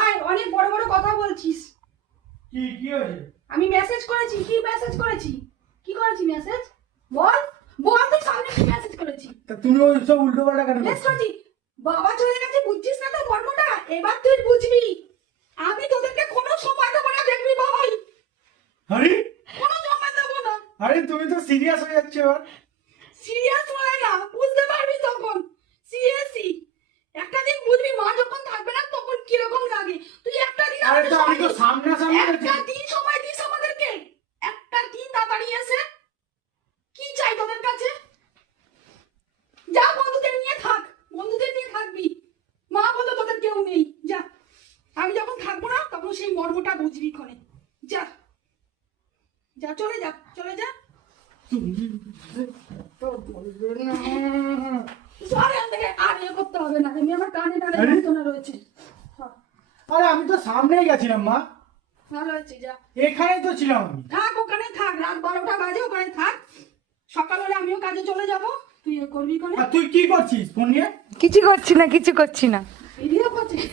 আয়, অনেক বড় বড় কথা বলছিস। কি কি হয়েছে? আমি মেসেজ করেছি। কি মেসেজ করেছি? কি করেছি মেসেজ? বল বল, তুই সামনে কি মেসেজ করেছি? তা তুমি ওই সব উল্টো পাল্টা কেন মেসেজ করছো? করেছি। বাবা চলে গেছে, বুঝছিস না তো মর্মটা? এবার তুই বুঝবি। আমি তোদেরকে কোনো সময় দেবো না, দেখবি বাবাই। আরে কোনো সময় দেবো না। আরে তুমি তো সিরিয়াস হয়ে যাচ্ছ এবার। সিরিয়াস হয় না, বুঝতে পারবি তখন। সিরিয়াসই একটা দিন বুঝবি, মা যখন থাকবে না তখন কিরকম লাগে। তুই একটা দিন আরে আমাদের তো আমি তো সময় দিস। সামনাসামনি একটা দিন সময় দিস আমাদেরকে। একটা দিন তাড়াতাড়ি এসে কি চাই তোদের কাছে? যা, বন্ধুদের নিয়ে থাক, বন্ধুদের নিয়ে থাকবি। মা বলো তোদের কেউ নেই, যা। আমি যখন থাকবো না তখন সেই মর্মটা বুঝবি ক্ষণে। যা যা, চলে যা, চলে যা। সরে এখান থেকে, আর ইয়ে করতে হবে না। আমি আমার কানে টানে আরে? যন্ত্রণা রয়েছে। হ্যাঁ, আরে আমি তো সামনেই গেছিলাম মা, ভালো হয়েছে, যা। এখানেই তো ছিলাম আমি। থাক, ওখানে থাক, রাত 12টা বাজে, ওখানে থাক। সকাল হলে আমিও কাজে চলে যাব, তুই ইয়ে করবি কোনে। আর তুই কি করছিস ফোন নিয়ে? কিছু করছি না, কিছু করছি না। ভিডিও করছিস?